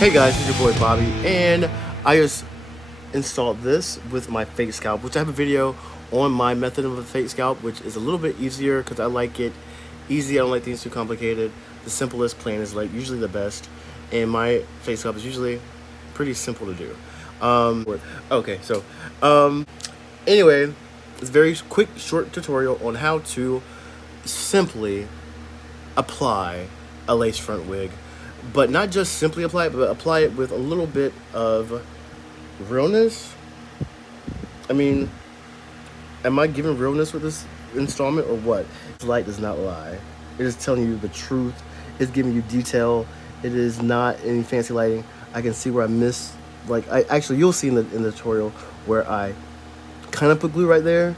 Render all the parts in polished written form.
Hey guys, it's your boy Bobby, and I just installed this with my fake scalp, which I have a video on my method of a fake scalp, which is a little bit easier because I like it easy. I don't like things too complicated. The simplest plan is like usually the best, and my fake scalp is usually pretty simple to do. Okay, so anyway, it's a very quick, short tutorial on how to simply apply a lace front wig, but not just simply apply it, but apply it with a little bit of realness. I mean, am I giving realness with this installment or what? This light does not lie. It is telling you the truth. It's giving you detail. It is not any fancy lighting. I can see where I missed. Like, I actually, you'll see in the tutorial where I kind of put glue right there.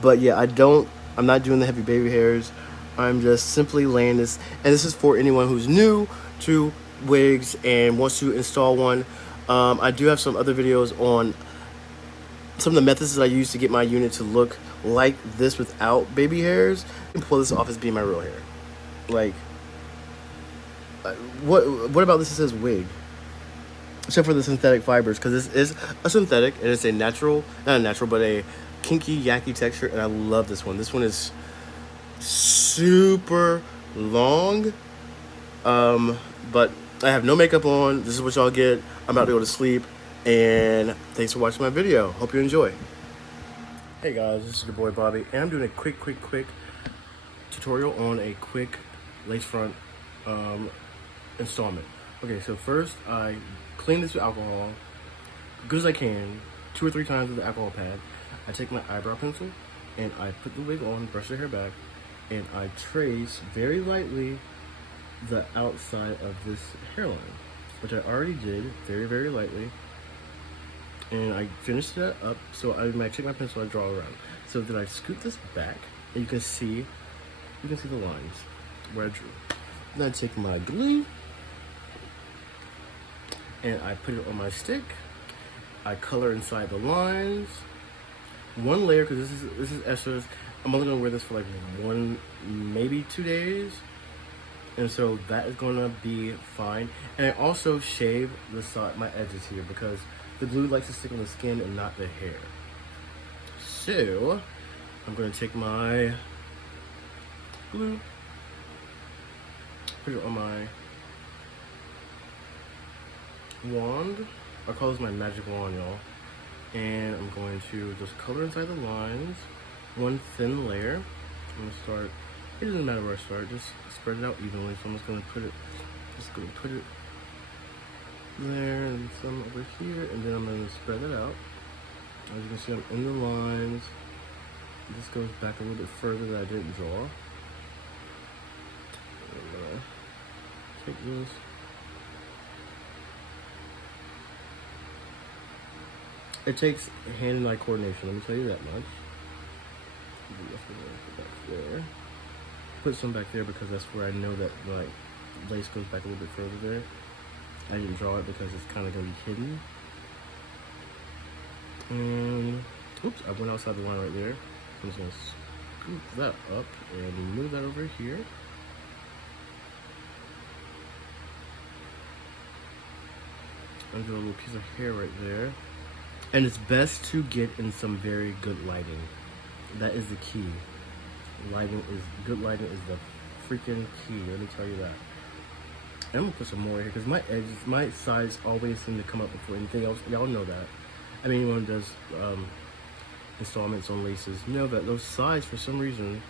But yeah, I'm not doing the heavy baby hairs. I'm just simply laying this, and this is for anyone who's new to wigs and wants to install one. I do have some other videos on some of the methods that I use to get my unit to look like this without baby hairs, and pull this off as being my real hair. Like, what about this that says wig? Except for the synthetic fibers, because this is a synthetic and it's a natural, not a natural, but a kinky, yucky texture, and I love this one. This one is super long, but I have no makeup on. This is what y'all get. I'm about to go to sleep, and thanks for watching my video. Hope you enjoy. Hey guys, this is your boy Bobby, and I'm doing a quick tutorial on a quick lace front installment. Okay, so first I clean this with alcohol, good as I can, 2 or 3 times with the alcohol pad. I take my eyebrow pencil and I put the wig on, brush the hair back, and I trace very lightly the outside of this hairline, which I already did very lightly. And I finished that up, so when I take my pencil, I draw around. So then I scoot this back, and you can see the lines where I drew. Then I take my glue and I put it on my stick. I color inside the lines, one layer, because this is Esther's. I'm only gonna wear this for like 1, maybe 2 days, and so that is gonna be fine. And I also shave the side, my edges here, because the glue likes to stick on the skin and not the hair. So I'm gonna take my glue, put it on my wand. I call this my magic wand, y'all. And I'm going to just color inside the lines, one thin layer. I'm gonna start, it doesn't matter where I start, just spread it out evenly. So I'm just gonna put it there and some over here, and then I'm gonna spread it out. As you can see, I'm in the lines. This goes back a little bit further that I didn't draw. I'm gonna take this. It takes hand and eye coordination, let me tell you that much. There. Put some back there because that's where I know that like lace goes back a little bit further there. I didn't draw it because it's kind of going to be hidden. And oops, I went outside the line right there. I'm just going to scoop that up and move that over here. And do a little piece of hair right there. And it's best to get in some very good lighting. That is the key. Good lighting is the freaking key, let me tell you that. And I'm gonna put some more here because my edges, my sides always seem to come up before anything else. Y'all know that. I mean, anyone who does installments on laces know that those sides, for some reason,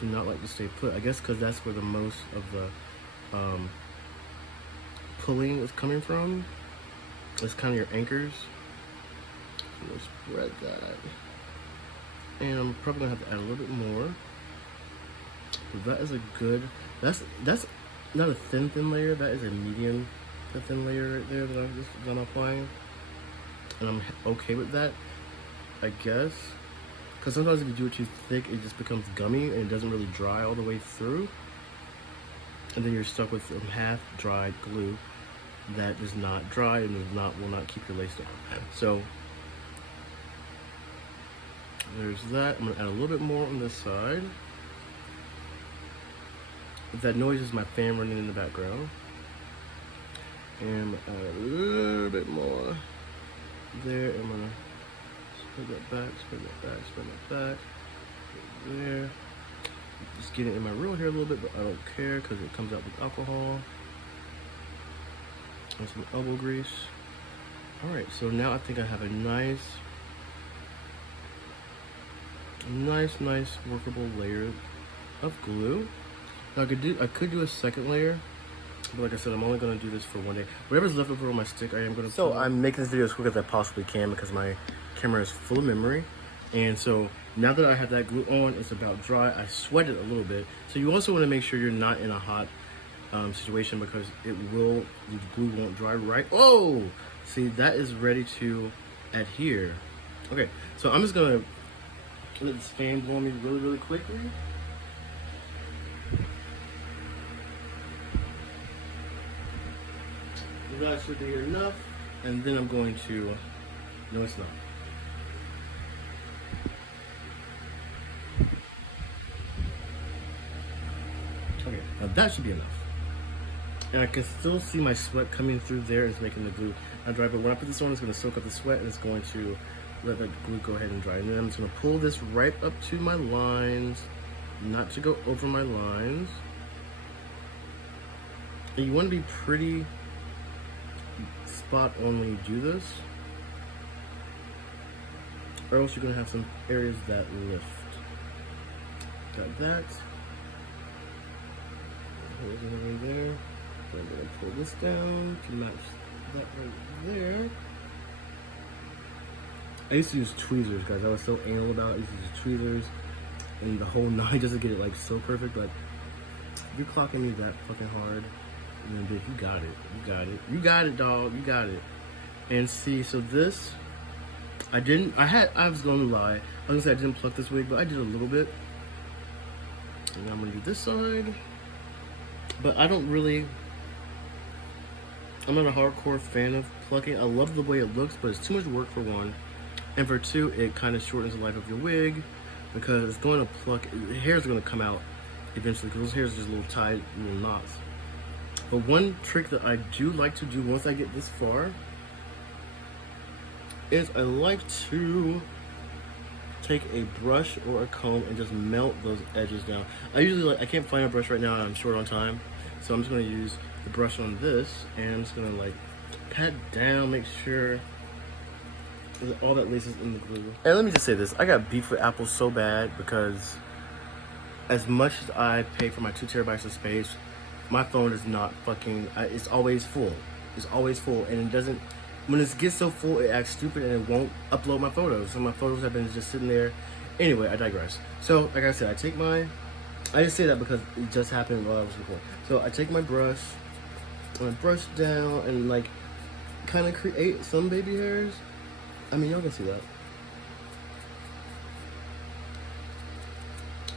do not like to stay put. I guess because that's where the most of the pulling is coming from. It's kind of your anchors. So let's spread that. And I'm probably gonna have to add a little bit more. But that is a good, that's not a thin layer, that is a medium to thin layer right there that I'm applying. And I'm okay with that, I guess. Because sometimes if you do it too thick, it just becomes gummy and it doesn't really dry all the way through. And then you're stuck with half dried glue that is not dry and will not keep your lace down. So there's that. I'm gonna add a little bit more on this side. That noise is my fan running in the background. And add a little bit more there. I'm gonna spread that back, spread that back, spread that back. There. Just get it in my real hair a little bit, but I don't care because it comes out with alcohol. And some elbow grease. Alright, so now I think I have a nice workable layer of glue. Now I could do a second layer, but like I said, I'm only gonna do this for one day. Whatever's left over on my stick, I am gonna. So I'm making this video as quick as I possibly can because my camera is full of memory. And so now that I have that glue on, it's about dry. I sweated a little bit. So you also want to make sure you're not in a hot situation because the glue won't dry right. Oh, see, that is ready to adhere. Okay, so I'm just gonna let this fan blow me really quickly. That should be enough. And then I'm going to, no it's not. Okay, now that should be enough. And I can still see my sweat coming through there. It's making the glue not dry. But when I put this on, it's going to soak up the sweat and it's going to let the glue go ahead and dry. And then I'm just going to pull this right up to my lines, not to go over my lines. And you want to be pretty spot on when you do this, or else you're going to have some areas that lift. Got that. Hold it right there. So I'm going to pull this down to match that right there. I used to use tweezers, guys. I was so anal about it. I used to use tweezers and the whole nine just to get it like so perfect. But if you're clocking me that fucking hard, and then, you got it. You got it. You got it, dog. You got it. And see, so this, I was going to lie. I was going to say I didn't pluck this wig, but I did a little bit. And I'm going to do this side. But I don't really, I'm not a hardcore fan of plucking. I love the way it looks, but it's too much work for one. And for two, it kind of shortens the life of your wig because it's going to pluck, the hair's going to come out eventually because those hairs are just little tied, little knots. But one trick that I do like to do once I get this far is I like to take a brush or a comb and just melt those edges down. I can't find a brush right now, I'm short on time. So I'm just gonna use the brush on this and I'm just gonna like pat down, make sure that all that laces in the glue. And let me just say this, I got beef with Apple so bad because as much as I pay for my 2 terabytes of space, my phone is not fucking, it's always full. It's always full and it doesn't, when it gets so full, it acts stupid and it won't upload my photos. So my photos have been just sitting there. Anyway, I digress. So, like I said, I just say that because it just happened while I was recording. So I take my brush, and I brush down and like, kind of create some baby hairs. I mean, y'all can see that.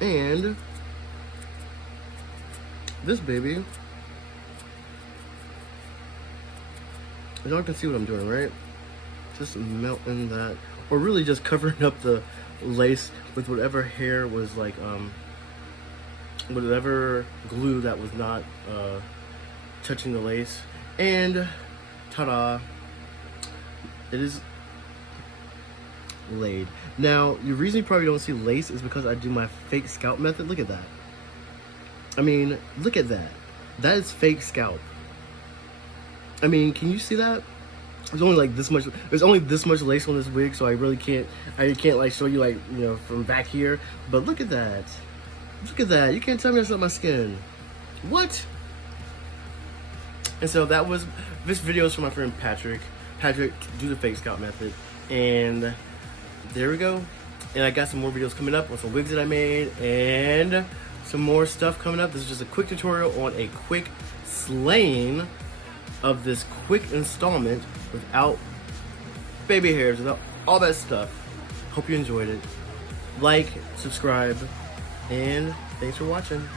And this baby, y'all can see what I'm doing, right? Just melting that, or really just covering up the lace with whatever hair was like, whatever glue that was not touching the lace. And ta-da, it is laid. Now, the reason you probably don't see lace is because I do my fake scalp method. Look at that. I mean, look at that. That is fake scalp. I mean, can you see that? There's only like this much. There's only this much lace on this wig, so I really can't. I can't like show you like, you know, from back here. But look at that. Look at that. You can't tell me that's not my skin. What? And so that was, this video is from my friend Patrick. Patrick, do the fake scalp method. And there we go. And I got some more videos coming up on some wigs that I made and some more stuff coming up. This is just a quick tutorial on a quick slaying of this quick installment without baby hairs, without all that stuff. Hope you enjoyed it. Like, subscribe, and thanks for watching.